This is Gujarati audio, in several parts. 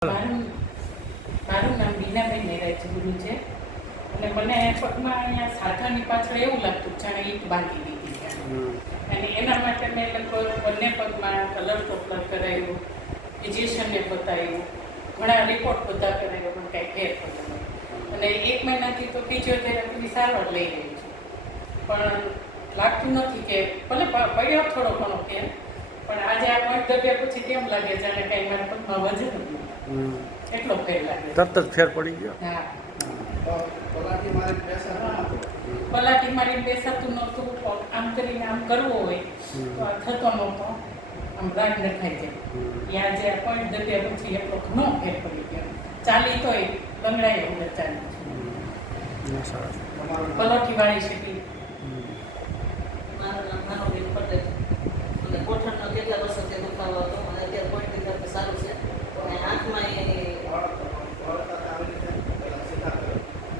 મારું મારું નામ બીનાબેન મેરાજગુરુ છે અને મને પગમાં અહીંયા સાધાની પાછળ એવું લાગતું જાણે ઈંટ બાંધી દીધી છે અને એના માટે મેં લગભગ બંને પગમાં કલર ટોપલર કરાવ્યું, ફિઝિશિયનને બતાવ્યું, ઘણા રિપોર્ટ બધા કરાવ્યો પણ કાંઈ ફેર પડતો નહીં અને 1 મહિનાથી તો ફિઝિયોથેરાપીની સારવાર લઈ રહી છું પણ લાગતું નથી કે ભલે પડ્યો થોડો ઘણો ફેર પણ આજે આ પોઈન્ટ દબ્યા પછી કેમ લાગે જાણે કાંઈ મારા પગમાં વજન જ નથી. એટલો ફેર લાગે, તરત જ ફેર પડી ગયો. હા, પલાટી મારી બેસાતું નહોતું, આમ કરીને આમ કરવો હોય તો આ થતો નહોતો, આમ રાગ નખાઈ જાય. આજે આ પોઈન્ટ દબ્યા પછી એટલો ઘણો ફેર પડી ગયો. ચાલી તોય બંગડાએ અંદર ચાલી પલોઠી વાળી શીખી. મારું નામ ભાનુબેન પટેલ અને ગોઠણનો કેટલા વર્ષોથી દુખાવો હતો અને અત્યારે પોઈન્ટની તરફ સારું છે અને આંખમાં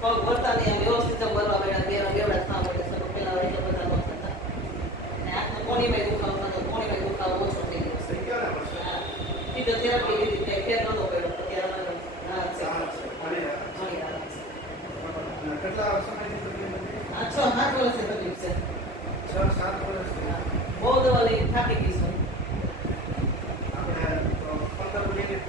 પગ વળતાની વ્યવસ્થિત બરવા બેડા બેવડા થવા માટે સર પેલા એટલા બધા ન થતા અને આંખને કોણીમાં દુખાવો થતો, કોણીમાં દુખાવો ઓછો થઈ ગયો છે. ફિઝિયોથેરાપી લીધી તે ફેર નતો પડ્યો, અત્યારે રાહત છે, ઘણી રાહત છે. કેટલા સમયથી તકલીફ હતી? 6-7 વર્ષથી તકલીફ છે. 6-7 વર્ષથી બહુ દવા લઈ થાકી ગઈ છું. આપણે 15 મિનિટ